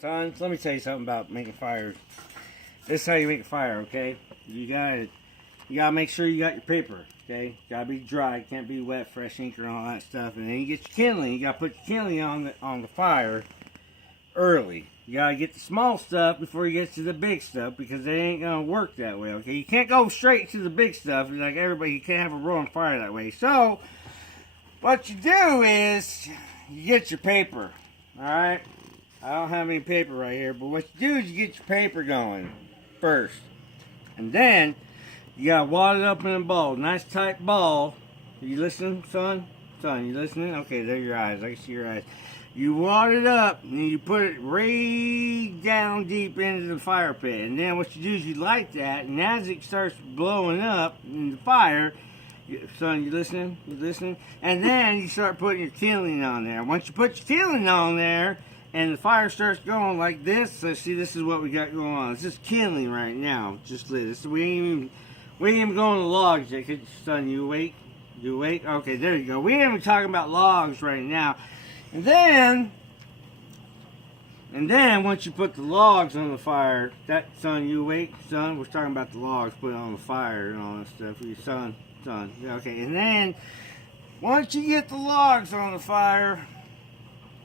Son, let me tell you something about making fires. This is how you make a fire, okay? You gotta make sure you got your paper, okay? Gotta be dry, can't be wet, fresh ink, and all that stuff. And then you get your kindling. You gotta put your kindling on the fire early. You gotta get the small stuff before you get to the big stuff, because they ain't gonna work that way, okay? You can't go straight to the big stuff like everybody. You can't have a roaring fire that way. So what you do is you get your paper, all right? I don't have any paper right here, but what you do is you get your paper going first. And then you gotta wad it up in a ball, nice tight ball. Are you listening, son? Son, you listening? Okay, there are your eyes. I can see your eyes. You wad it up and you put it right down deep into the fire pit. And then what you do is you light that, and as it starts blowing up in the fire, son, you listening? You listening? And then you start putting your kindling on there. Once you put your kindling on there, and the fire starts going like this, so see, this is what we got going on. It's just kindling right now, just lit. We ain't even going to logs yet. Son, you awake? You awake? Okay, there you go. We ain't even talking about logs right now. And then once you put the logs on the fire, son, you awake? Son, we're talking about the logs, put it on the fire and all that stuff. Your son, okay. And then once you get the logs on the fire,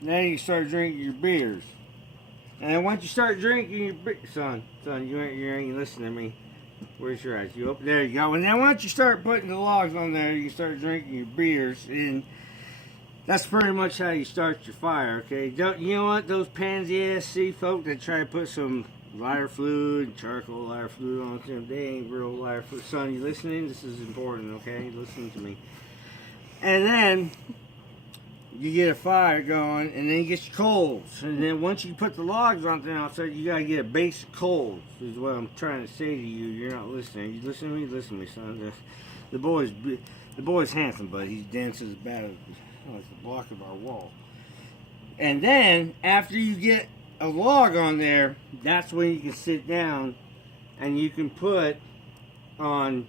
then you start drinking your beers. And once you start drinking your beers, son, you ain't listening to me. Where's your eyes? You open, there you go. And then once you start putting the logs on there, you start drinking your beers, and that's pretty much how you start your fire, okay? You know what? Those pansy-ass sea folk that try to put some lighter fluid, charcoal lighter fluid on them, they ain't real lighter fluid. Son, you listening? This is important, okay? Listen to me. And then you get a fire going, and then you get your coals. And then once you put the logs on there, you gotta get a base of coals. This is what I'm trying to say to you. You're not listening. You listen to me? Listen to me, son. The boy's handsome, but he's dense as bad as the block of our wall. And then after you get a log on there, that's when you can sit down and you can put on.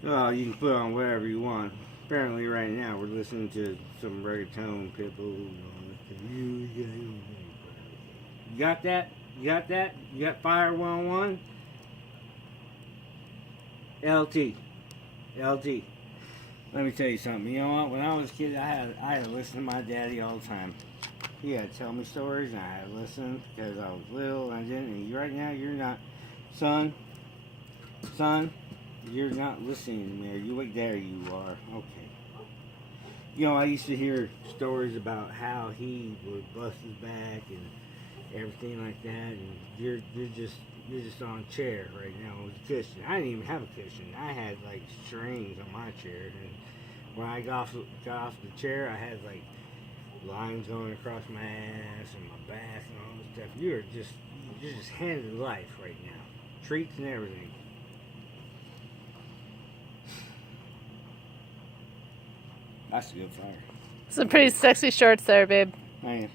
Well, you can put on whatever you want. Apparently right now we're listening to some reggaeton, Pitbull. You got that? You got that? You got Fire 101? LT. Let me tell you something. You know what? When I was a kid, I had to listen to my daddy all the time. He had to tell me stories, and I had to listen because I was little and I didn't. And right now, you're not, son. You're not listening to me. Are you awake? There you are. Okay. You know, I used to hear stories about how he would bust his back and everything like that, and you're just on a chair right now with a cushion. I didn't even have a cushion. I had like strings on my chair, and when I got off the chair, I had like lines going across my ass and my back and all this stuff. You're just handed life right now, treats and everything. That's a good fire. Some pretty sexy shorts there, babe. Man.